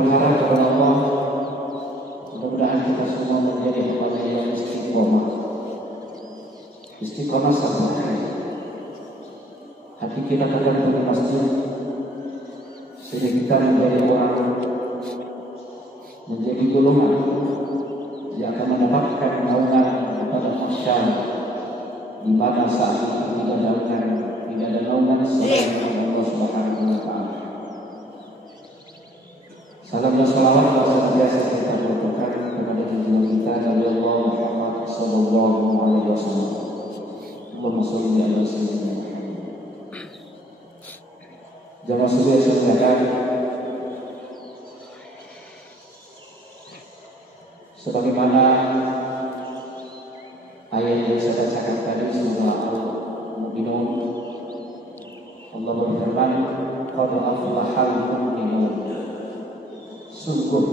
berharap kepada Allah, mudah-mudahan kita semua menjadi hamba yang istiqomah. Istiqomah sampai hati kita tergantung di masjid, sehingga kita menjadi orang, menjadi golongan yang akan mendapatkan naungan pada mahsyar, di mana saat itu tidak ada naungan selain Allah Subhanahu wa Ta'ala. Salam dan salawat senantiasa kita berikan kepada junjungan kita Nabi Allah Muhammad sallallahu alaihi wasallam. Allahumma shalli ala sayyidina Muhammad. Jamaah subuh yang saya sebagaimana ayat yang saya bacakan tadi, surah Al-Mu'minun, Allah berfirman, qad aflahal mu'minun. Sungguh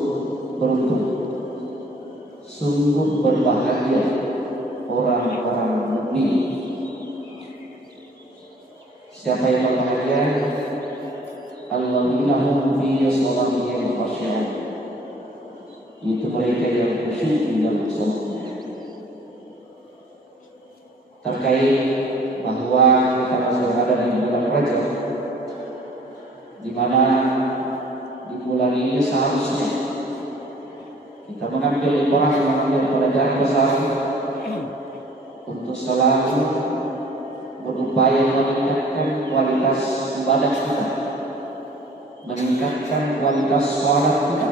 beruntung, sungguh berbahagia orang-orang mukmin. Siapa yang berbahagia? Alladzina hum fi shalatihim khashi'un. Itu mereka yang khusyuk di dalam salatnya. Terkait bahwa kita masih ada di bulan Rajab, di mana di bulan ini seharusnya kita mengambil ibadah, mengambil pelajaran besar untuk selalu berupaya meningkatkan kualitas ibadah kita, meningkatkan kualitas sholat kita.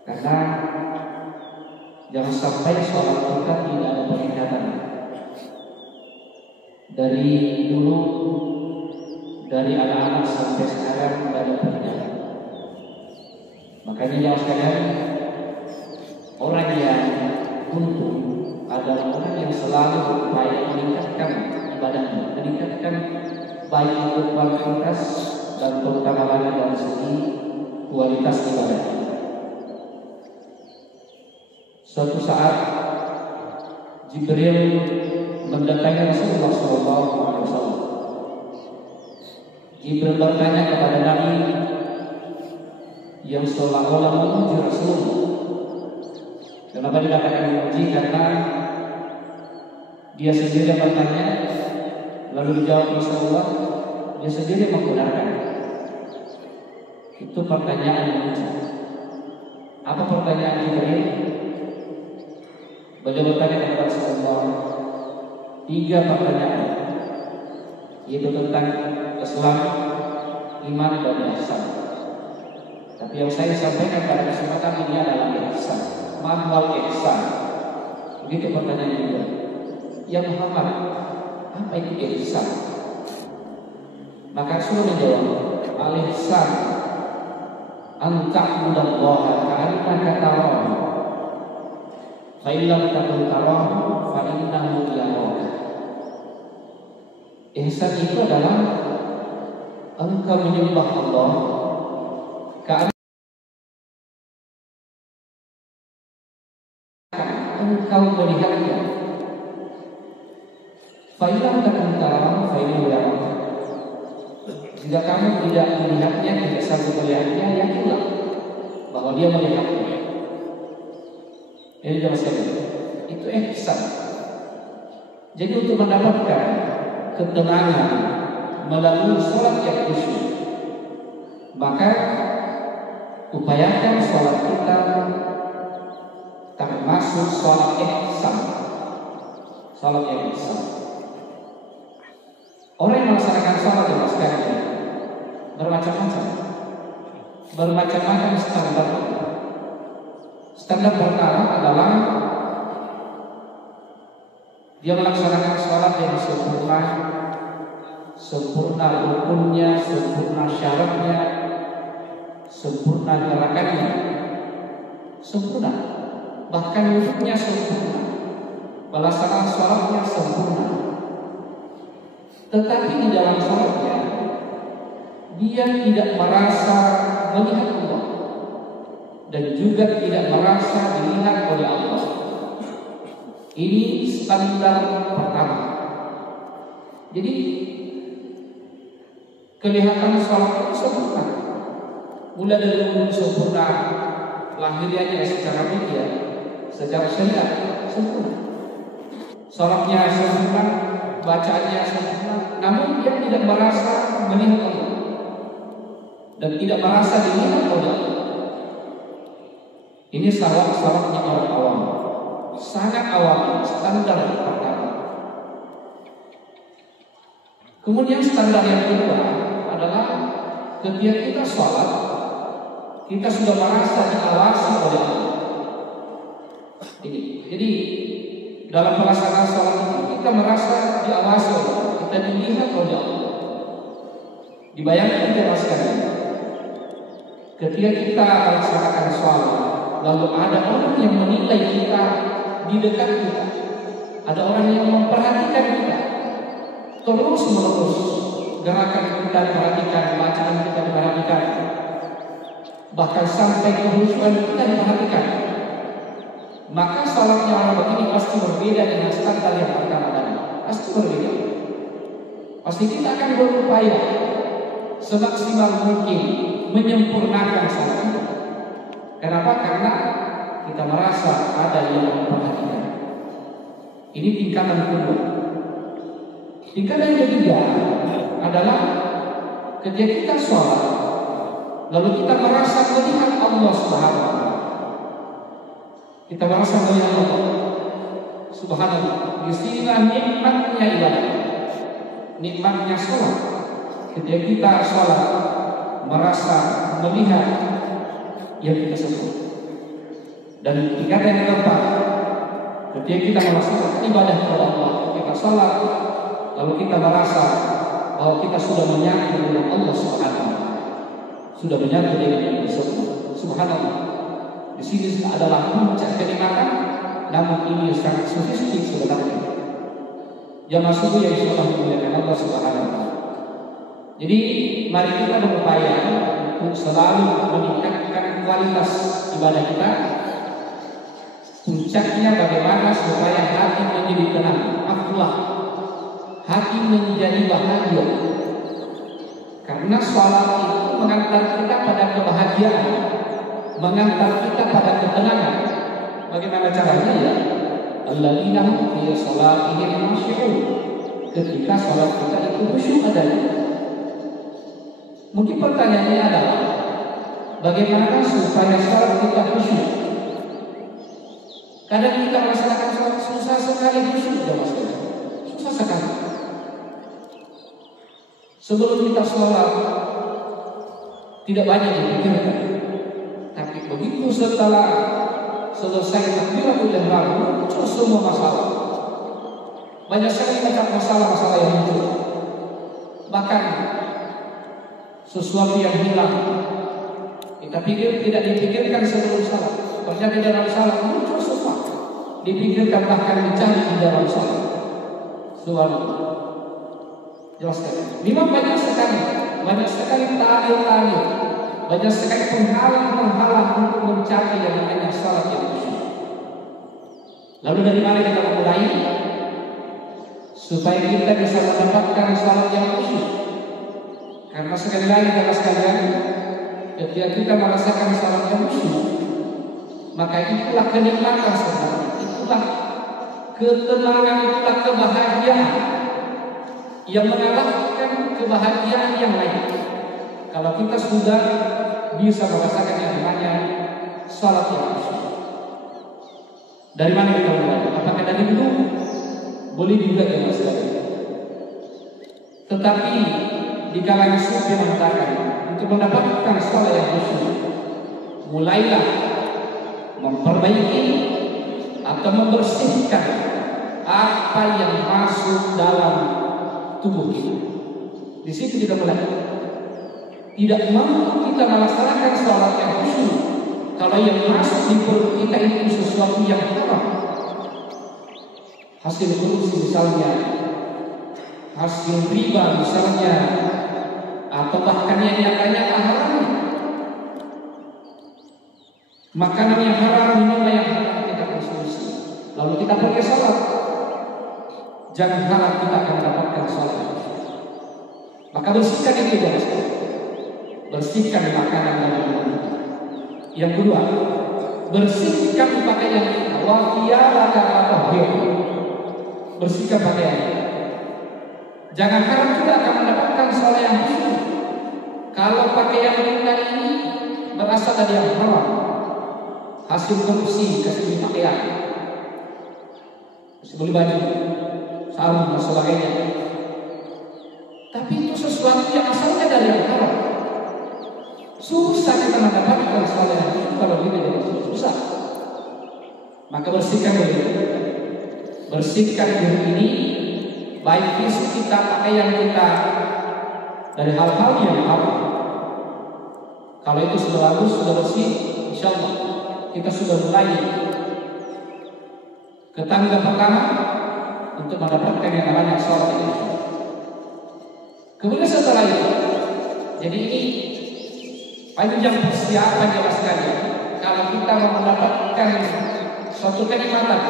Karena jangan sampai sholat kita tidak ada peningkatan. Dari dulu, dari anak-anak sampai sekarang tidak ada peningkatan. Makanya yang sekalian, orang yang untung adalah orang yang selalu berupaya meningkatkan ibadahnya, meningkatkan baik itu kualitas dan terutama lagi dari segi kualitas ibadah. Suatu saat Jibril mendatangi Rasulullah SAW. Jibril bertanya kepada Nabi yang seolah-olah memuji Rasulullah. Kenapa dikatakan memuji? Karena dia sendiri bertanya, lalu dijawab Rasulullah, dia sendiri menggunakan. Itu pertanyaan memuji. Apa pertanyaan Jibril? Beliau bertanya kepada Rasulullah 3 pertanyaan, yaitu tentang Islam, iman, dan ihsan. Tapi yang saya sampaikan pada kesempatan ini adalah ihsan. Mahwal ihsan. Begitu pertanyaan juga. Ya Muhammad, apa itu ihsan? Maka Rasul menjawab, al-ihsan an ta'budallaha ka'annaka tarahu, fa illam takun tarahu fa innahu yaraka. Ihsan itu adalah engkau menyembah Allah karena engkau melihatnya. Fa illam takun tarahu fa innahu yaraka. Jika kamu tidak melihatnya, tidak sanggup melihatnya, yakinlah bahwa dia melihatnya. Ini jelaskan. Itu ihsan. Jadi untuk mendapatkan ketenangan melalui sholat yang khusyuk, maka upayakan sholat kita termasuk sholat ihsan. Sholat yang ihsan. Orang yang melaksanakan sholat yang sekalian bermacam-macam standar. Standar pertama adalah dia melaksanakan sholat yang sempurna rukunnya, sempurna syaratnya, sempurna gerakannya, sempurna, bahkan wujudnya sempurna, pelaksanaan sholatnya sempurna. Tetapi di dalam sholatnya dia tidak merasa melihat Allah dan juga tidak merasa dilihat oleh Allah. Ini standar pertama. Jadi kelihatan sholat itu sempurna, mulai dari wudhu sempurna, lahiriannya secara media, secara syariat sempurna, sholatnya sempurna, bacaannya sempurna, namun dia tidak merasa melihat Allah dan tidak merasa dilihat Allah. Ini salahnya orang awam, sangat awam, standar pertama. Kemudian standar yang kedua adalah ketika kita sholat, kita sudah merasa diawasi oleh Allah. Jadi dalam pelaksanaan sholat ini kita merasa diawasi oleh Allah, kita dilihat oleh Allah. Dibayangkan kita sekalian, ketika kita melaksanakan sholat, lalu ada orang yang menilai kita di dekat kita, ada orang yang memperhatikan kita, terus menerus gerakan kita diperhatikan, bacaan kita diperhatikan, bahkan sampai kehusuan kita diperhatikan, maka sholatnya orang begini pasti berbeda dengan standar yang pertama tadi. Pasti berbeda. Pasti kita akan berupaya semaksimal mungkin menyempurnakan sholat kita. Kenapa? Karena kita merasa ada yang memperhatikan. Ini tingkatan kedua. Tingkatan ketiga adalah ketika kita sholat, lalu kita merasa melihat Allah Subhanahu wa Ta'ala. Kita merasa melihat Allah Subhanahu wa Ta'ala. Disinilah nikmatnya ibadah, nikmatnya sholat. Ketika kita sholat, merasa melihat yang kita sebut. Dan tingkatan yang keempat, ketika kita melaksanakan ibadah kepada Allah, kita sholat, lalu kita merasa bahwa kita sudah menyatu dengan Allah Subhanahu wa Ta'ala, sudah menyatu dengan yang disebut. Subhanallah. Di sini adalah puncak kenikmatan, namun ini sangat sofistik sebenarnya. Yang masuk yang sudah dimuliakan Allah Subhanahu wa Ta'ala. Jadi mari kita berupaya untuk selalu meningkatkan kualitas ibadah kita. Puncaknya bagaimana supaya hati menjadi tenang, akhlah, hati menjadi bahagia. Karena sholat itu mengantar kita pada kebahagiaan, mengantar kita pada ketenangan. Bagaimana caranya ya? Alladzina hum fi sholatihim khashi'un. Ketika sholat kita itu khusyuk adanya. Mungkin pertanyaannya adalah bagaimana supaya sholat kita khusyuk? Kadang kita melaksanakan sholat susah sekali khusyuk, susah sekali. Sebelum kita sholat tidak banyak dipikirkan, tapi begitu setelah selesai takbiratul ihram muncul semua masalah. Banyak sekali masalah-masalah yang muncul. Bahkan sesuatu yang hilang kita pikir tidak dipikirkan sebelum salat, ternyata di dalam salat muncul sesuatu dipikirkan, bahkan dicari di dalam salat. Subhanallah. Jelaskan. Memang banyak sekali ta'lil, banyak sekali penghalang untuk mencapai yang namanya salat yang khusyuk. Lalu dari mana kita memulai supaya kita bisa mendapatkan salat yang khusyuk? Karena sekali lagi kata sekalian, ketika kita merasakan salat yang khusyuk, maka itulah kenikmatan sebenarnya, itulah ketenangan, itulah kebahagiaan yang mengalahkan kebahagiaan yang lain. Kalau kita sudah bisa merasakan yang namanya salat yang khusyuk. Dari mana kita mulai? Apakah dari dulu? Boleh juga dengan sekali. Tetapi di kalangan sufi mengatakan untuk mendapatkan salat yang khusyuk, mulailah memperbaiki atau membersihkan apa yang masuk dalam tubuh kita. Di situ kita mulai. Tidak mampu kita melaksanakan salat yang khusyuk kalau yang masuk di perut kita itu sesuatu yang haram. Hasil korupsi misalnya, hasil riba misalnya, atau bahkan yang nyata-nyata haram. Makanan yang haram, minuman yang haram kita konsumsi, lalu kita pergi salat, jangan harap kita akan mendapatkan salat. Maka bersihkan itu guys. bersihkan makanan dan minuman. Yang kedua, bersihkan pakaian kita. Wa thiyabaka fatahhir. Bersihkan pakaian kita. Jangan harap juga akan mendapatkan sholat yang khusyuk kalau pakaian kita ini berasal dari yang haram, hasil korupsi, kasih pakaian, kasih beli baju, sarung dan sebagainya. Tapi itu sesuatu yang asalnya dari yang haram. Susah kita mendapatkan sholat yang khusyuk kalau kita jadi susah. Maka bersihkan diri, bersihkan diri ini, baik fisik kita, pakaian kita, dari hal-hal yang haram. Kalau itu sudah bagus, sudah bersih, insya Allah kita sudah mulai ke tangga pertama untuk mendapatkan yang namanya sholat ini. Kemudian setelah itu, jadi ini panjang persiapan ya sekalian. Kalau kita mau mendapatkan suatu kenikmatan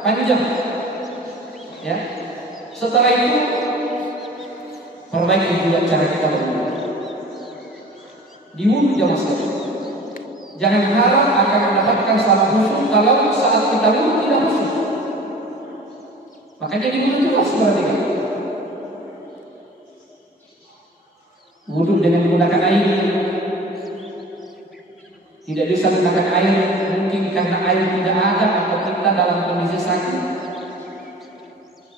panjang, ya. Setelah itu perbaiki juga cara kita berwudu. Di wudu jangan harap akan mendapatkan salat khusyuk kalau saat kita wudu tidak khusyuk. Makanya di wudu itu harus perhatikan. Wudu dengan menggunakan air. Tidak bisa menggunakan air mungkin karena air tidak ada atau kita dalam kondisi sakit.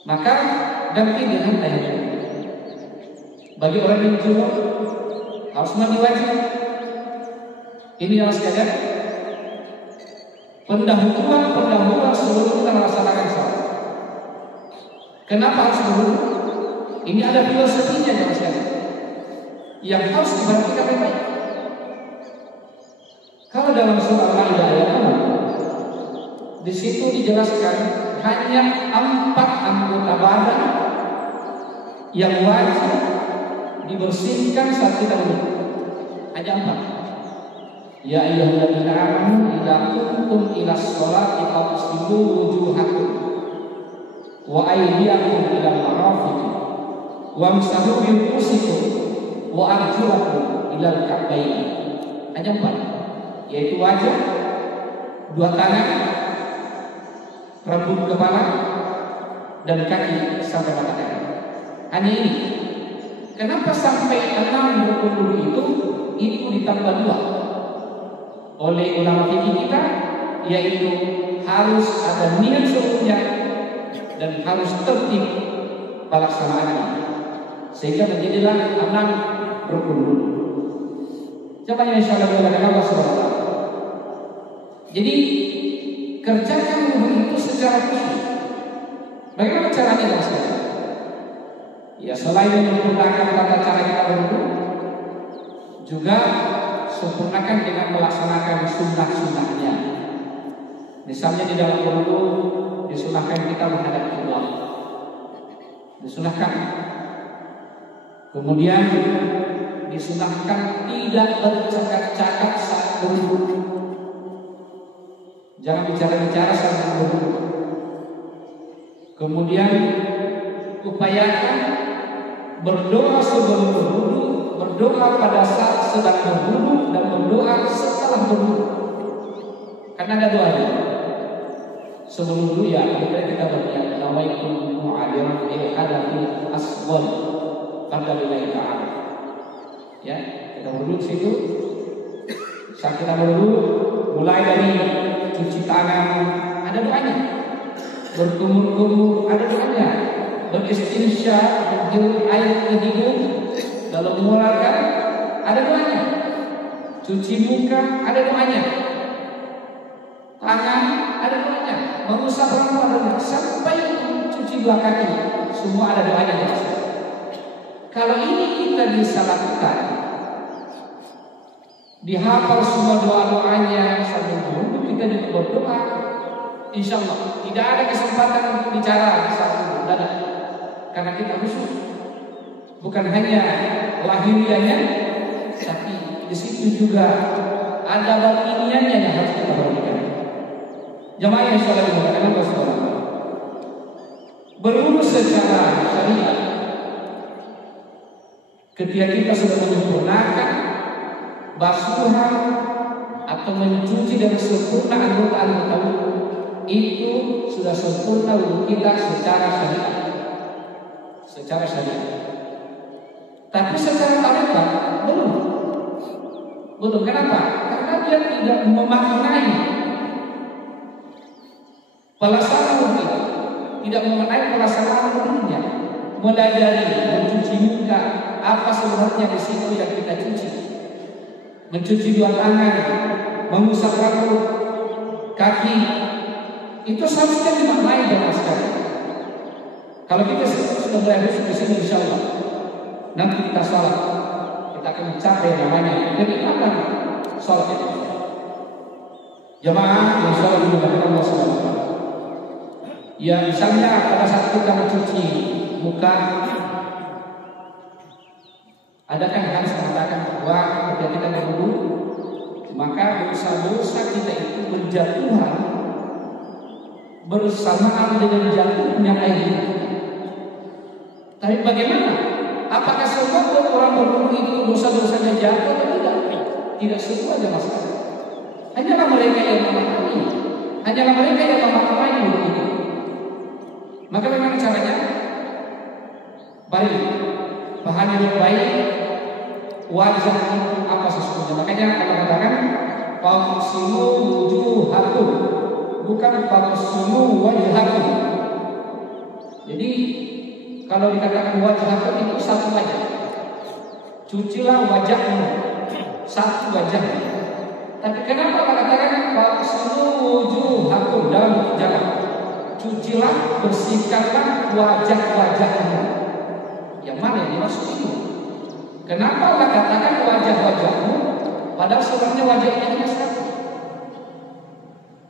Maka ganti dengan air. Bagi orang yang junub harus mandi wajib. Ini yang sekalian pendahuluan sebelum kita melaksanakan sholat. Kenapa harus berwudu? Ini ada filosofinya yang sekalian, yang harus diperhatikan baik-baik. Kalau dalam surah Al-Maidah ayat 6, di situ dijelaskan hanya 4 anggota badan yang wajib dibersihkan saat kita berwudu. Hanya 4. Ya ayyuhalladzina amanu idza qumtum ilas sholati faghsilu wujuhakum wa aydiyakum ilal marafiq wamsahu bi ru'usikum wa arjulakum ilal ka'bayn. Hanya 4, yaitu wajah, 2 tangan, rambut kepala, dan kaki sampai mata kaki. Hanya ini. Kenapa sampai 6 rukun wudu itu ditambah 2 oleh ulama fikih kita, yaitu harus ada niat seluruhnya dan harus tertib pelaksanaannya, sehingga menjadilah 6 rukun wudu. Coba ya insyaallah kepada Allah Subhanahu wa taala. Jadi kerjakan wudu itu secara khusyuk. Bagaimana caranya maksudnya? Ya selain menyempurnakan tata cara kita berwudu, juga sempurnakan dengan melaksanakan sunnah-sunnahnya. Misalnya di dalam wudu disunahkan kita menghadap kiblat, disunahkan. Kemudian disunahkan tidak bercakap-cakap saat berwudu. Jangan bicara-bicara saat berwudu. Kemudian upayakan berdoa sebelum berwudu, berdoa pada saat sedang berwudu, dan berdoa setelah berwudu. Karena ada doanya. Sebelum wudu ya kita berniat nawaitu mu'adiran il hadafi aswad pada lillahi ta'ala. Ya, kita berwudu situ. Saat kita berwudu mulai dari cuci tangan ada doanya, berkumur-kumur ada doanya, beristinsya menghirup air ke hidung lalu mengeluarkan ada doanya, cuci muka ada doanya, tangan ada doanya, mengusap rambut ada doanya, sampai cuci 2 kaki semua ada doanya. Kalau ini kita bisa lakukan, dihafal semua doa-doanya sambil berwudu, kita juga berdoa, insya Allah tidak ada kesempatan untuk bicara saat itu, karena kita khusyuk. Bukan hanya lahiriahnya, tapi di situ juga ada batiniannya yang harus kita perhatikan. Jamaah yang saudara dimuliakan Allah Subhanahu. Berwudu secara syariat, ketika kita sudah menyempurnakan basuhan atau mencuci dengan sempurna anggota-anggota wudhu itu sudah sempurna wudhu kita secara syariat. Secara syariat. Tapi secara tarikat belum. Kenapa? Karena dia tidak memaknai pelaksanaan wudhu, tidak memaknai pelaksanaan wudhunya, meladari, mencuci muka, apa sebenarnya di situ yang kita cuci, mencuci dua tangan, mengusap rambut, kaki, itu seharusnya dimaknai dengan sekali. Kalau kita sudah mulai khusyuk di sini, insya Allah nanti kita sholat, kita akan mencapai namanya kenikmatan sholat itu. Jamaah yang sholat dimuliakan Allah Subhanahu wa Ta'ala. Ya, misalnya pada saat kita mencuci muka, adakah yang mengatakan bahwa ketika kita berwudu maka dosa-dosa kita itu berjatuhan bersamaan dengan jatuhnya air. Tapi bagaimana? Apakah semua orang berwudu itu dosa-dosanya jatuh atau tidak? Tidak semuanya masalah. Hanyalah mereka yang memahami, hanyalah mereka yang memaknai wudu itu. Maka memang caranya baik, pahami yang baik, wajah itu apa sesungguhnya. Makanya kalau katakan faqsilu wujuhakum, bukan faqsilu wajhakum. Jadi kalau dikatakan wajhakum itu satu wajah, cucilah wajahmu, satu wajah. Tapi kenapa Allah katakan faqsilu wujuhakum dalam jalan? Cucilah, bersihkanlah wajah-wajahmu. Yang mana yang dimaksud itu? Kenapa Allah katakan wajah-wajahmu? Padahal sebenarnya wajah ini hanya satu.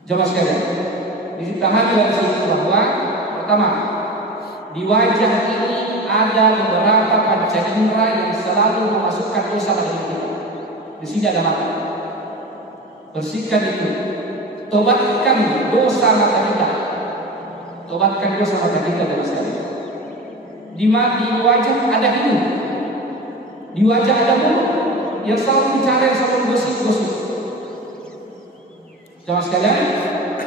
Jemaah sekalian, dipahami dari sini bahwa pertama, di wajah ini ada beberapa panca indera yang selalu memasukkan dosa pada kita. Di sini ada mata. Bersihkan itu. Tobatkan dosa mata kita. Tobatkan dosa mata kita dari sekali. Di wajah ada ini, di wajah ada mulut yang selalu bicara, yang selalu gosip-gosip. Jangan sekalian,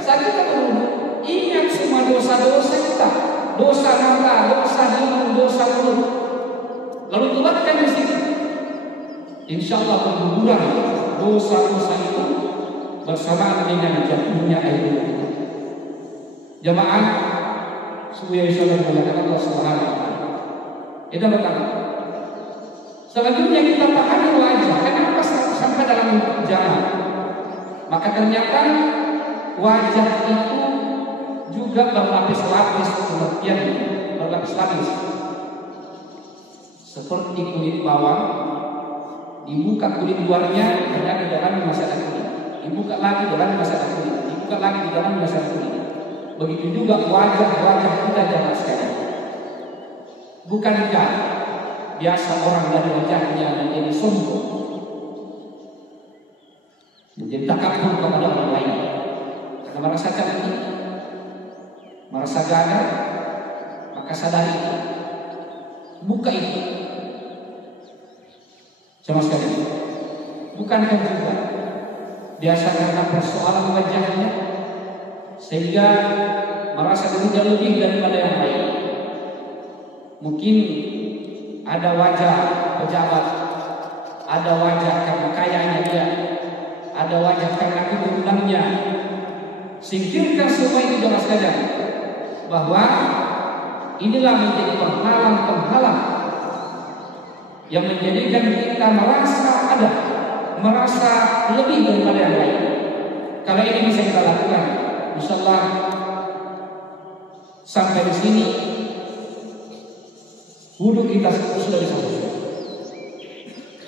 saat kita berwudu, ingat semua dosa-dosa kita, dosa mata, dosa hidung, dosa mulut. Lalu tobatkan di situ. Insya Allah berguguran dosa-dosa itu bersamaan dengan jatuhnya air kita. Jamaah semuanya insya Allah dimuliakan Allah Subhanahu wa Ta'ala. Itu pertama. Selanjutnya kita pahami wajah. Kenapa sampai dalam jamaah? Maka ternyata wajah itu juga berlapis-lapis pengertian, berlapis-lapis. Seperti kulit bawang, dibuka kulit luarnya, ternyata di dalamnya masih ada kulit. Dibuka lagi, di dalamnya masih ada kulit. Dibuka lagi, di dalamnya masih ada kulit. Begitu juga wajah-wajah kita jangan sekali. Bukankah biasa orang dari wajahnya menjadi sombong, menjadi takabur kepada orang lain, karena merasa cantik, merasa gagah, maka sadari itu, buka itu. Sama sekali. Bukankah juga biasa karena persoalan wajahnya sehingga merasa dirinya lebih daripada yang lain. Mungkin ada wajah pejabat, ada wajah karena kayanya dia, ada wajah karena keturunannya. Singkirkan semua itu jangan sekalian, bahwa inilah menjadi penghalang-penghalang yang menjadikan kita merasa ada, merasa lebih daripada yang lain. Kalau ini bisa kita lakukan, insyaallah sampai di sini wudu kita sudah bisa.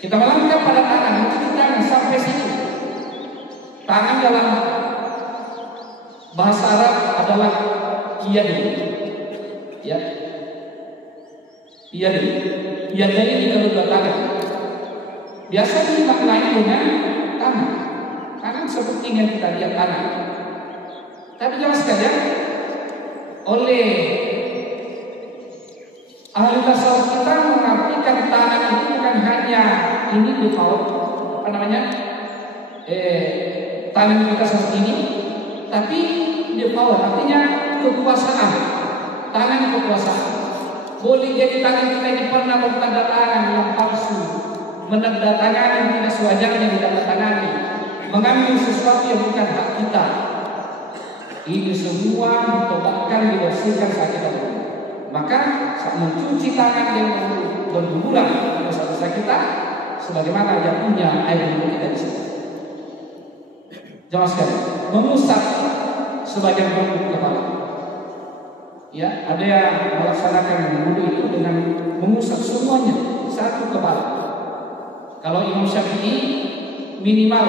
Kita melangkah pada tangan, mencuci tangan sampai sini. Tangan dalam bahasa Arab adalah yadi, ya, yadi. Yadi ini kalau dua tangan. Biasanya dimaknai dengan tangan. Tangan seperti yang kita lihat tangan. Tapi jangan sekalian, oleh ahli tasawuf kita mengartikan tangan itu bukan hanya ini di kaum, tangan kita seperti ini, tapi dia power, artinya kekuasaan, tangan kekuasaan. Boleh jadi tangan kita ini pernah bertanda tangan yang palsu, menandatangani yang tidak sewajarnya ditandatangani, mengambil sesuatu yang bukan hak kita. Ini semua ditobatkan, dibersihkan saat kita berwudu. Maka saat mencuci tangan yang bergumuran dosa-dosa kita, sebagaimana jatuhnya air wudu kita di sini. Jamaah sekalian, mengusap sebagian rambut kepala. Ya, ada yang melaksanakan wudu itu dengan mengusap semuanya satu kepala. Kalau Imam Syafi'i minimal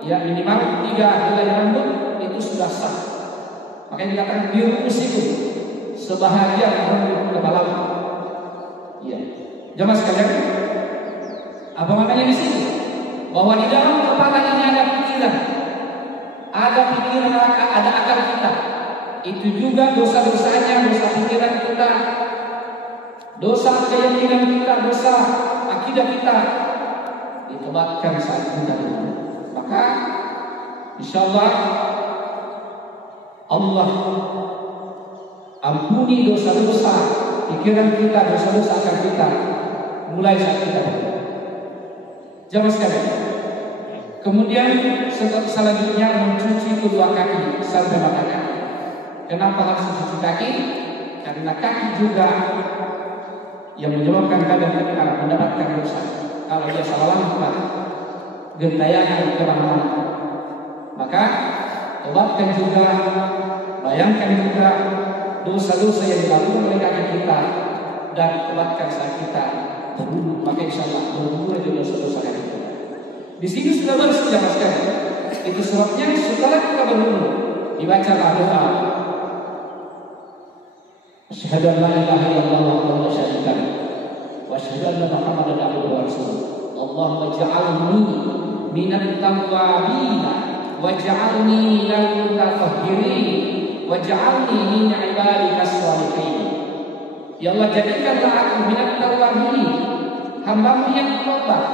3 helai rambut itu sudah sah. Makanya dikatakan birusikum, sebahagian rambut kepala. Ya, jamaah sekalian, apa maknanya di sini? Bahwa di dalam kepala ini ada pikiran, ada akal kita. Itu juga dosa-dosanya, dosa pikiran kita, dosa keyakinan kita, dosa akidah kita ditobatkan saat kita berwudu. Maka insyaallah Allah ampuni dosa-dosa pikiran kita, dosa-dosa akal kita mulai saat kita berwudu. Jamaah sekalian, kemudian selanjutnya mencuci kedua kaki sampai mata kaki. Kenapa harus mencuci kaki? Karena kaki juga yang menyebabkan badan kita mendapatkan dosa. Kalau dia salah langkah, gentayangan kemana-mana. Maka tobatkan juga, bayangkan juga dosa-dosa yang dilakukan oleh kaki kita dan tobatkan saat kita berwudu. Maka insyaallah berwudu dari dosa-dosa kaki kita. Di sini sudah bersih jamaah sekalian. Itu sebabnya setelah kita berwudu dibacalah doa. Asyhadu an la ilaha illallah wa la syarika lahu wa asyhadu anna Muhammadan abduhu wa rasuluh. Allahumma ij'alni minat tawwabin waj'alni minal mutatahhirin waj'alni min ibadikas shalihin. Ya Allah, jadikanlah aku minat tawwabin, hamba-Mu yang bertobat.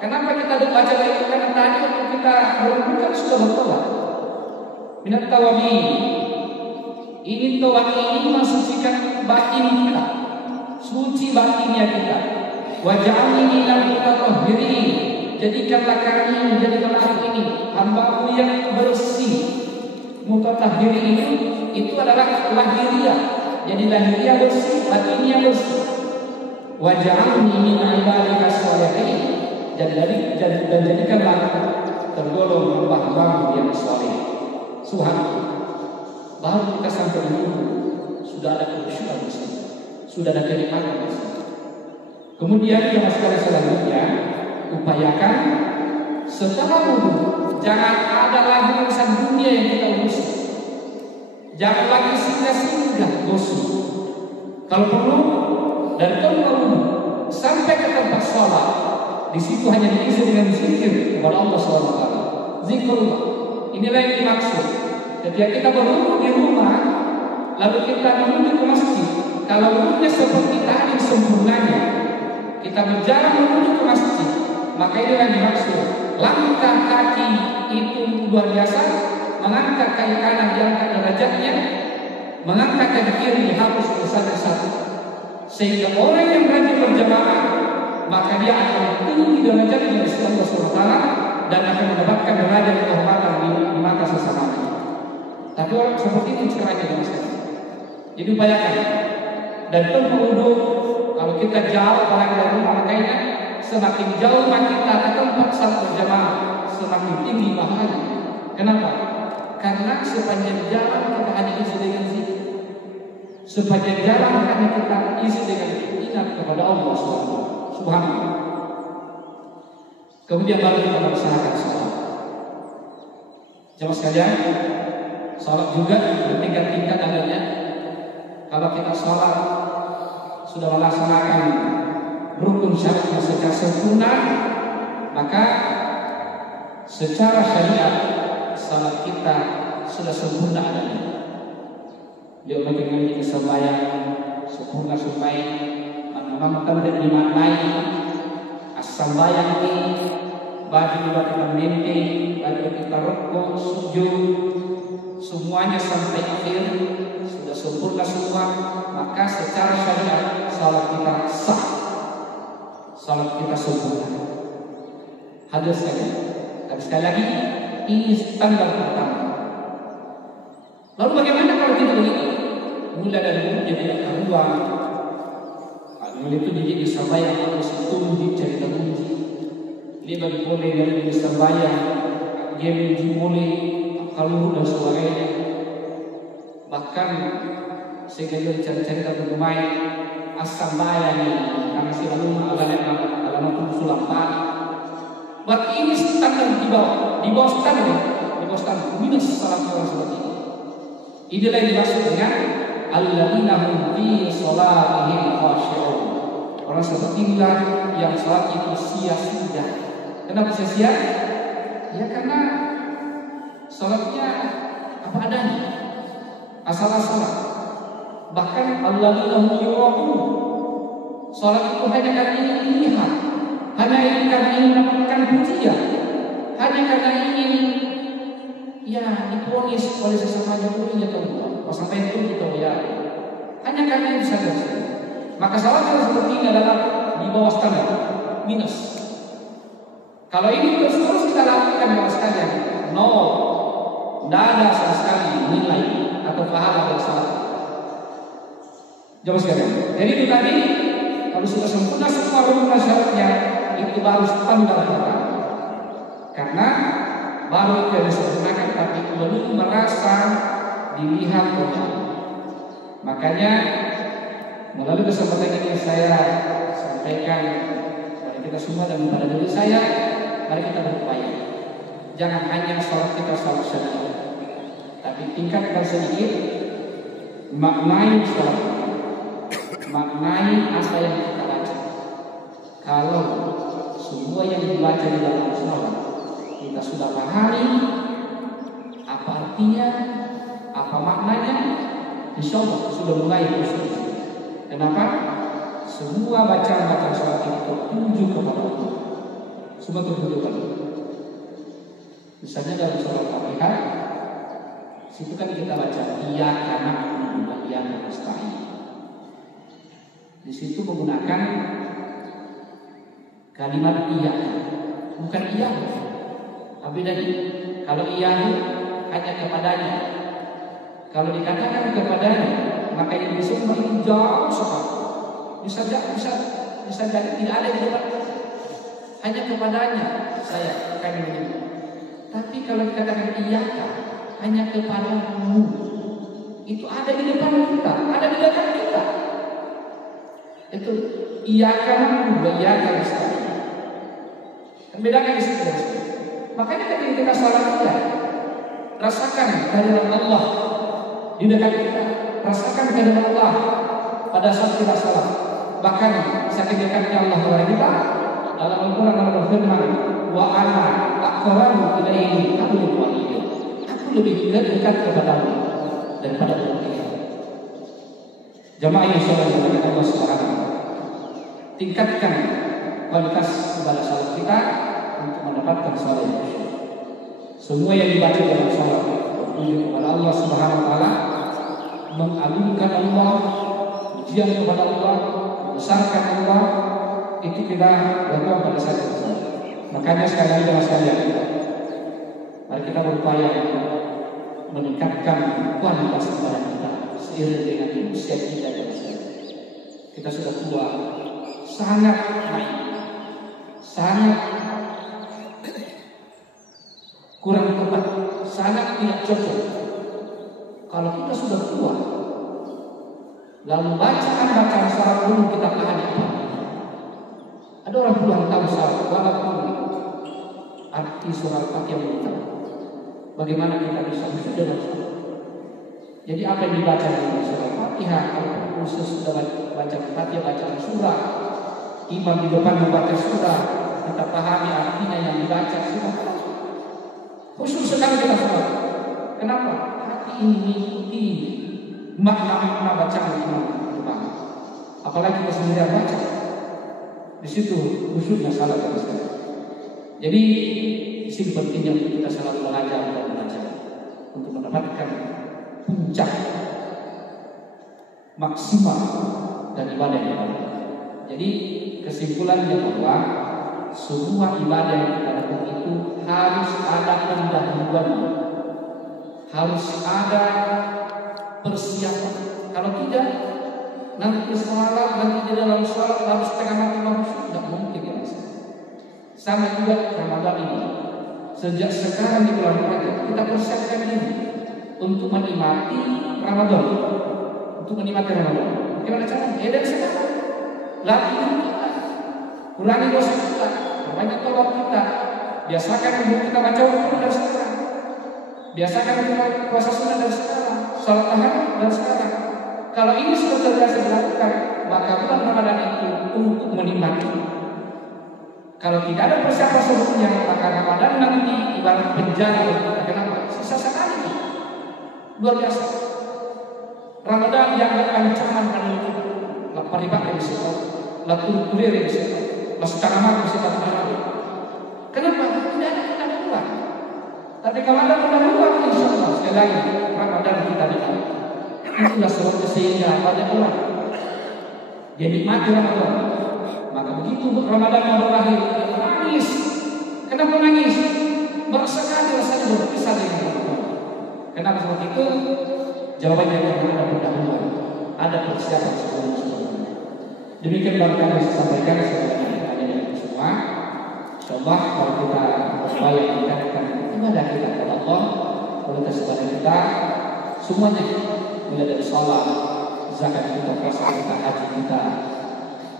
Kenapa kita baca itu? Karena tadi waktu kita berwudu sudah bertobat. Minat tawwabin. Ini tawab ini mensucikan batin kita, suci batinnya kita. Waj'alni minal mutatahhirin, jadikanlah kami, jadikanlah aku ini hamba-Mu yang bersih. Mutatahhirin itu adalah lahiriah, jadi lahiriah bersih, batinnya bersih. Waj'alni min ibadikas shalihin, dan jadikanlah tergolong hamba-Mu yang saleh. Subhanallah. Baru kita sampai di wudu sudah ada kekhusyukan di sini, sudah ada kenikmatan di sini. Kemudian yang sekali selanjutnya, upayakan setelah wudu jangan ada lagi urusan dunia yang kita urusi. Jangan lagi singgah-singgah gosip. Kalau perlu dan kalau wudu sampai ke tempat sholat, di situ hanya diisi dengan zikir kepada Allah SWT. Zikrullah. Inilah yang dimaksud. Ketika kita berwudu di rumah, lalu kita menuju ke masjid, kalau wudunya seperti tadi sempurnanya, kita berjalan menuju ke masjid, maka inilah yang dimaksud. Langkah kaki itu luar biasa, mengangkat kaki kanan diangkat derajatnya, mengangkat kaki kiri dihapus satu-satu. Sehingga orang yang rajin berjamaah, maka dia akan tinggi derajatnya di sisi Allah SWT dan akan mendapatkan derajat kehormatan di mata sesamanya. Tapi orang seperti itu caranya dengan. Jadi upayakan. Dan berwudu kalau kita jauh orang dari rumah, makanya semakin jauh kita ke tempat salat berjamaah semakin tinggi pahalanya. Kenapa? Karena sepanjang jalan kita hanya isi dengan zikir. Sepanjang jalan hanya kita isi dengan ingat kepada Allah Subhanahu. Kemudian baru kita melaksanakan salat. Jemaah sekalian, salat juga bertingkat-tingkat adanya. Kalau kita salat sudah melaksanakan rukun syaratnya secara sempurna, maka secara syariat salat kita sudah sempurna adanya. Dia bagaimana kita sembahyang sempurna supaya mana-mana tidak dimaknai as-sembahyang ini baju juga kita maintain, baju kita rukuk, sujud, semuanya sampai akhir sudah sempurna semua, maka secara syariat salat kita sah, salat kita sempurna. Hadir sekali. Dan sekali lagi ini standar pertama. Lalu bagaimana kalau tidak begitu? Mulai dari itu jadi keruang, mulai itu jadi sambayang harus tumbuh cerita kunci. Libat boleh dari sambayang, game boleh, kalau dan sebagainya. Bahkan saya cerita bermain asam bayang karena si lalu alamat sulampan. Berarti ini standar di bawah standar minus salah orang seperti ini. Inilah yang dimaksud dengan alladzina hum fi shalatihim khashi'un. Orang seperti inilah yang salat itu sia-sia. Kenapa sia-sia? Ya karena salatnya apa adanya, asal-asalan. Bahkan alladzina hum yura'un. Salat itu hanya karena ingin dilihat, hanya karena ingin mendapatkan pujian, hanya karena ingin diponis oleh sesamanya punya Tuhan. Pas sampai itu gitu ya. Hanya karena itu saja. Maka salat yang seperti ini adalah di bawah standar, minus. Kalau ini terus kita lakukan sama sekalian, nol, tidak ada sama sekali nilai atau pahala dari salat. Jawab sekalian. Jadi itu tadi, kalau sudah sempurna semua rukun syaratnya, itu baru standar kita. Karena baru kita disempurnakan, tapi belum merasa dilihat oleh Allah. Makanya melalui kesempatan ini saya sampaikan kepada kita semua dan kepada diri saya, mari kita berupaya. Jangan hanya salat kita salat syariat, tapi tingkatkan sedikit maknai salat, maknai apa yang kita baca. Kalau semua yang dibaca di dalam salat kita sudah pahami apa artinya, apa maknanya, insya Allah sudah mulai khusus. Kenapa? Semua bacaan salat itu tertuju kepada Allah. Semua tertuju kepada Allah. Misalnya dalam surah Al-Fatihah, situ kan kita baca iyyaka na'budu wa iyyaka nasta'in. Di situ menggunakan kalimat iyyaka, bukan iyyaka. Tapi dari kalau iyahu hanya kepadanya, kalau dikatakan kepadanya, maka yang disembah itu jauh sekali. Bisa jadi tidak ada di depan, hanya kepadanya saya akan menyembah. Tapi kalau dikatakan iyaka, hanya kepadamu, itu ada di depan kita, ada di depan kita. Itu iyaka na'budu wa iyaka nasta'in. Kan bedakan di situ. Makanya ketika kita salat kita rasakan kehadiran Allah di dekat kita, rasakan kehadiran Allah pada saat kita salat. Bahkan saking dekatnya Allah kepada kita, dalam Al-Quran Allah berfirman, wa ana aqrabu ilaihi hablum warid. Aku lebih dekat kepadamu daripada kita. Jamaah yang salat Allah Subhanahu. Tingkatkan kualitas ibadah salat kita untuk mendapatkan salat yang khusyuk. Semua yang dibaca dalam salat bertuju kepada Allah Subhanahu wa taala, mengagungkan Allah, pujian kepada Allah, membesarkan Allah, itu kita lakukan pada saat itu. Makanya sekali lagi dalam sekalian, mari kita berupaya meningkatkan kualitas ibadah kita seiring dengan usia kita dan kita sudah tua, sangat naik, sangat kurang tepat, sangat tidak cocok. Kalau kita sudah tua, lalu bacaan salat belum kita pahami. Ada orang puluhan tahun salat, walaupun arti surah Al-Fatihah belum tahu. Bagaimana kita bisa dengan salat? Jadi apa yang dibaca dalam surah Al-Fatihah, kalau khusus sudah baca Al-Fatihah, bacaan surah, imam di depan membaca surah, kita pahami artinya yang dibaca surah. Khusus sekali kita salat. Kenapa? Hati ini mengikuti makna-makna bacaan imam di depan. Apalagi kita sendiri baca. Di situ khususnya salat kita. Jadi di sini pentingnya untuk kita selalu belajar dan belajar untuk mendapatkan puncak maksimal dan ibadah yang baik. Jadi kesimpulannya bahwa semua ibadah yang kita lakukan itu harus ada pendahuluan, harus ada persiapan. Kalau tidak, nanti salat, nanti di dalam salat harus setengah mati manusia, tidak mungkin ya. Sama juga Ramadan ini. Sejak sekarang di bulan Rajab kita persiapkan diri untuk menikmati Ramadan. Gimana caranya? Ya dari sekarang. Latih diri kita, kurangi dosa kita, perbanyak tobat kita. Biasakan untuk kita baca Al-Quran dari sekarang. Biasakan kita puasa sunnah dari sekarang, salat tahajud dari sekarang. Kalau ini sudah terbiasa dilakukan, maka bulan Ramadan itu untuk menikmati. Kalau tidak ada persiapan sebelumnya, maka Ramadan nanti ibarat penjara bagi kita. Kenapa? Sisa sekali, luar biasa. Ramadan yang ancaman pada kita, laparibat yang bisa, lakurir yang bisa, secara bisa terjadi. Kenapa? Tidak ada pendahuluan. Tapi kalau ada pendahuluan, insya Allah sekali lagi Ramadan kita nikmati. Itulah sebabnya sehingga banyak orang dia nikmati Ramadan. Maka begitu Ramadan mau berakhir, dia menangis. Kenapa menangis? Bersekali rasanya berpisah dengan Ramadan. Kenapa seperti itu? Jawabannya karena ada pendahuluan, ada persiapan sebelum-sebelumnya. Demikian barangkali yang saya sampaikan sebagai dari semua. Insyaallah kalau kita berupaya meningkatkan ibadah kita kepada Allah, kualitas ibadah kita semuanya, mulai dari sholat, zakat kita, puasa kita, haji kita,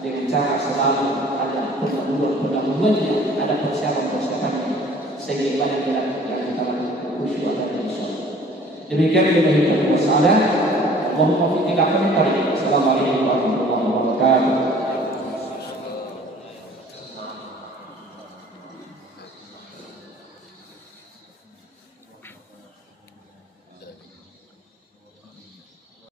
dengan cara selalu ada pendahuluannya, ada persiapan-persiapannya, sehingga ibadah kita lakukan khusyuk dan insyaallah. Demikian kita hidup bersama. Mohon maaf tidak komentar. Assalamualaikum warahmatullahi wabarakatuh.